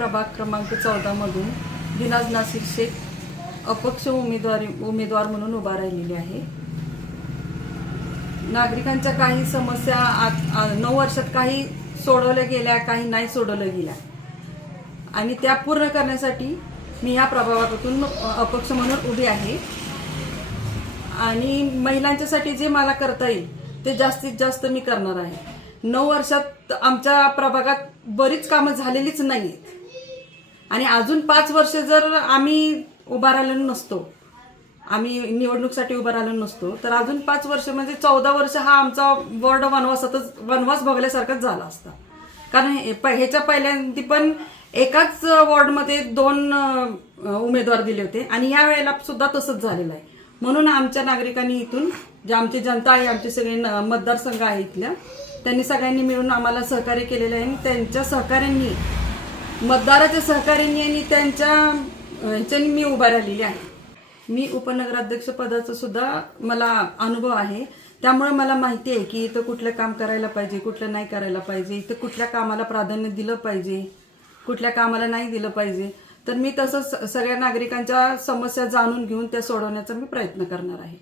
प्रभाग क्रमांक चौदामधून दिनाज नासिर शेख अपक्ष उमेदवारी उमेदवार म्हणून उभा राहिलेली आहे. नागरिकांच्या काही समस्या आत- नऊ वर्षात काही सोडवल्या गेल्या काही नाही सोडवल्या गेल्या. आणि त्या पूर्ण करण्यासाठी मी ह्या प्रभागातून अपक्ष म्हणून उभी आहे. आणि महिलांच्यासाठी जे मला करता येईल ते जास्तीत जास्त मी करणार आहे. नऊ वर्षात आमच्या प्रभागात बरीच कामं झालेलीच नाहीत आणि अजून पाच वर्ष जर आम्ही उभा राहिलो नसतो आम्ही निवडणुकीसाठी उभा राहिलो नसतो तर अजून पाच वर्ष म्हणजे चौदा वर्ष हा आमचा वॉर्ड वनवासातच वनवास बघल्यासारखाच झाला असता. कारण हे- प- ह्याच्या पहिल्यांदी पण एकाच वॉर्डमध्ये दोन उमेदवार दिले होते आणि या वेळेला सुद्धा तसंच झालेलं आहे. म्हणून आमच्या नागरिकांनी इथून जे आमची जनता आहे आमचे सगळे न- मतदारसंघ आहे इथल्या त्यांनी सगळ्यांनी मिळून आम्हाला सहकार्य केलेलं आहे आणि त्यांच्या सहकार्यांनी मतदाराच्या सहकार्यांनी आणि त्यांच्या अं, ह्याच्यानी मी उभा राहिलेली आहे. मी उपनगराध्यक्ष पदाचा सुद्धा मला अनुभव आहे. त्यामुळे मला माहिती आहे की इथं कुठलं काम करायला पाहिजे कुठलं नाही करायला पाहिजे इथं कुठल्या कामाला प्राधान्य दिलं पाहिजे कुठल्या कामाला नाही दिलं पाहिजे. तर मी तसंच सगळ्या नागरिकांच्या समस्या जाणून घेऊन त्या सोडवण्याचा मी प्रयत्न करणार आहे.